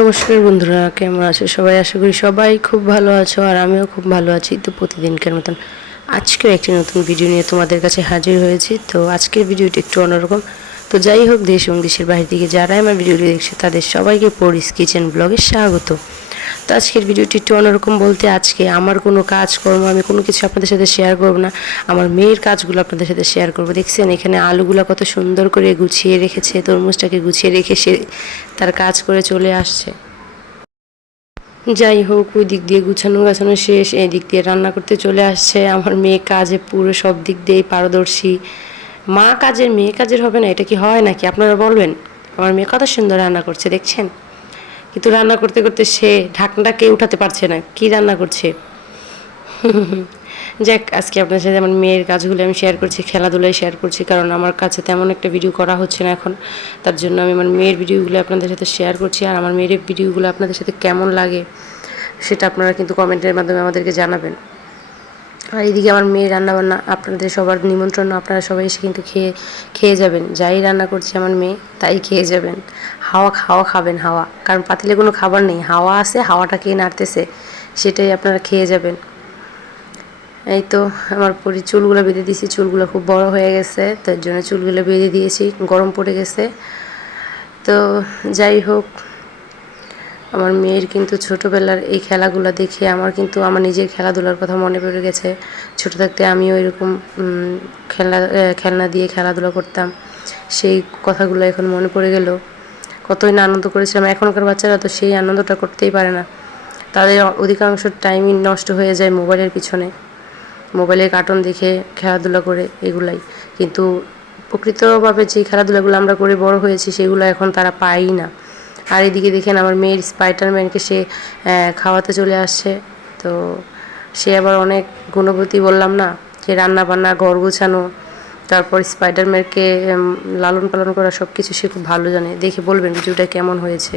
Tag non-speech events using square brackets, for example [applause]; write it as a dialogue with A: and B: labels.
A: নমস্কার বন্ধুরা, কেমন আছো সবাই? আশা করি সবাই খুব ভালো আছো আর আমিও খুব ভালো আছি তো প্রতিদিনকার মতন। আজকেও একটি নতুন ভিডিও নিয়ে তোমাদের কাছে হাজির হয়েছি। তো আজকের ভিডিওটি একটু অন্যরকম। তো যাই হোক, দেশ এবং দেশের বাইরে থেকে যারাই আমার ভিডিওটি দেখছে, তাদের সবাইকে পরিস কিচেন ব্লগে স্বাগত। তো আজকের ভিডিওটি একটু অন্যরকম বলতে আজকে আমার কোনো কাজকর্ম, আমি কোনো কিছু আপনাদের সাথে শেয়ার করব না। আমার মেয়ের কাজগুলো আপনাদের সাথে শেয়ার করব। দেখছেন, এখানে আলুগুলো কত সুন্দর করে গুছিয়ে রেখেছে, তরমুজটাকে গুছিয়ে রেখে সে তার কাজ করে চলে আসছে। যাই হোক, ওই দিক দিয়ে গুছানো গাছানো শেষ, এই দিক দিয়ে রান্না করতে চলে আসছে। আমার মেয়ে কাজে পুরো সব দিক দিয়েই পারদর্শী। মা কাজের, মেয়ে কাজের হবে না, এটা কি হয় নাকি? আপনারা বলবেন। আমার মেয়ে কত সুন্দর রান্না করছে, দেখছেন? কিন্তু রান্না করতে করতে সে ঢাকনাটা কে উঠাতে পারছে না। কি রান্না করছে? [laughs] যাক, আজকে আপনার সাথে আমার মেয়ের কাজগুলো আমি শেয়ার করছি, খেলাধুলায় শেয়ার করছি, কারণ আমার কাছে তেমন একটা ভিডিও করা হচ্ছে না এখন। তার জন্য আমি আমার মেয়ের ভিডিওগুলো আপনাদের সাথে শেয়ার করছি, আর আমার মেয়ের ভিডিওগুলো আপনাদের সাথে কেমন লাগে সেটা আপনারা কিন্তু কমেন্টের মাধ্যমে আমাদেরকে জানাবেন। আর এদিকে আমার মেয়ের রান্নাবান্না আপনাদের সবার নিমন্ত্রণ, আপনারা সবাই এসে কিন্তু খেয়ে খেয়ে যাবেন। যাই রান্না করছে আমার মেয়ে, তাই খেয়ে যাবেন। হাওয়া খাওয়া খাবেন হাওয়া। কারণ পাতিলে কোনো খাবার নেই। হাওয়া আছে হাওয়াটা খেয়ে নাড়তেছে সেটাই আপনারা খেয়ে যাবেন। এই তো আমার পরি চুলগুলো বেঁধে দিয়েছি। চুলগুলো খুব বড় হয়ে গেছে তার জন্য চুলগুলো বেঁধে দিয়েছি। গরম পড়ে গেছে। তো যাই হোক আমার মেয়ের কিন্তু ছোটোবেলার এই খেলাগুলো দেখে আমার কিন্তু আমার নিজের খেলাধুলার কথা মনে পড়ে গেছে। ছোটো থাকতে আমিও এরকম উম, খেলা খেলনা দিয়ে খেলাধুলা করতাম। সেই কথাগুলো এখন মনে পড়ে গেল। কতই না আনন্দ করেছিলাম। এখনকার বাচ্চারা তো সেই আনন্দটা করতেই পারে না। তাদের অধিকাংশ টাইমই নষ্ট হয়ে যায় মোবাইলের পিছনে। মোবাইলে কার্টুন দেখে, খেলাধুলা করে এগুলাই। কিন্তু প্রকৃতভাবে যে খেলাধুলাগুলো আমরা করে বড় হয়েছি, সেগুলো এখন তারা পায়ই না। আর এদিকে দেখেন আমার মেয়ের স্পাইডারম্যানকে সে খাওয়াতে চলে আসছে। তো সে আবার অনেক গুণবতী বললাম না? যে রান্না বান্না ঘর গোছানো তারপর স্পাইডারম্যানকে লালন পালন করা সব কিছু সে খুব ভালো জানে। দেখে বলবেন ভিডিওটা কেমন হয়েছে।